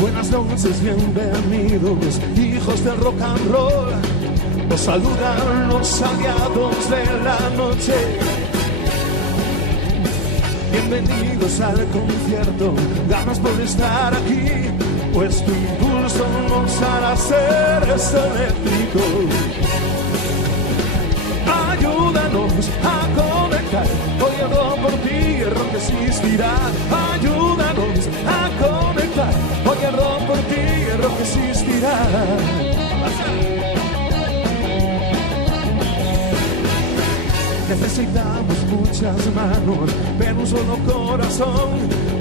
Buenas noches, bienvenidos, hijos del rock and roll. Os saludan los aliados de la noche. Bienvenidos al concierto, ganas por estar aquí, pues tu impulso nos hará seres eléctricos. Ayúdanos a conectar, hoy oro por ti, el rock existirá. Ayúdanos a conectar, hoy oro por ti, el rock existirá. Necesitamos muchas manos, pero un solo corazón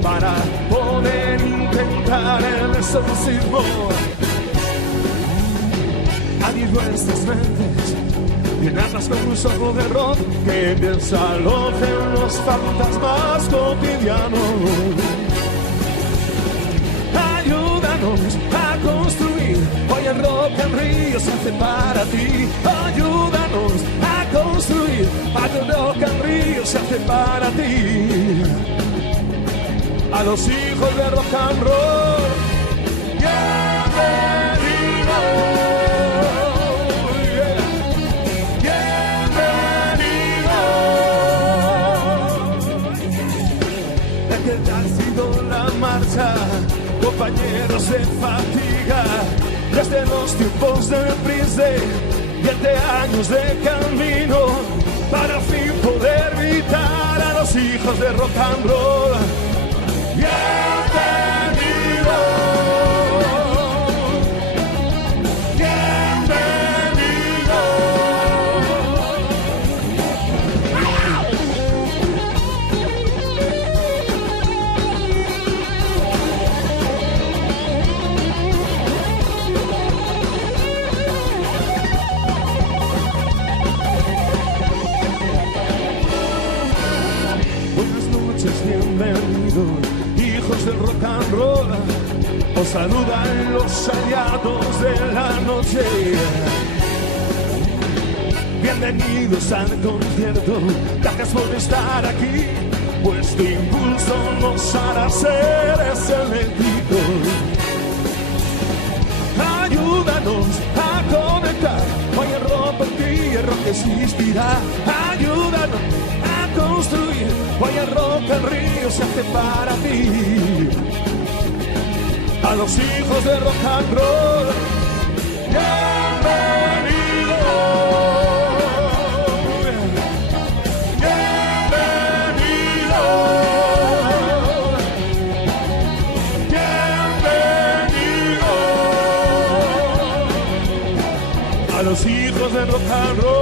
para poder intentar el exorcismo. Abrir nuestras mentes, llenarlas con un soplo de rock que desalojen los fantasmas cotidianos. Ayúdanos a construir, hoy el Rock en Río se hace para ti. Ayúdanos a construir, hoy el Rock en Río se hace para ti. A los hijos de rock and roll, bienvenidos. Compañeros de fatiga, desde los tiempos del Prince, 20 años de camino, para fin poder gritar a los hijos de rock and roll. Bienvenidos, hijos del rock and roll. Os saludan los aliados de la noche. Bienvenidos al concierto, gracias por estar aquí, pues tu impulso nos hará seres eléctricos. Ayúdanos a conectar, hoy el rock por ti, el rock existirá. Ayúdanos a construir, hoy el Rock en Río se hace para ti. A los hijos de rock and roll, bienvenidos. Bienvenidos. A los hijos de rock and roll.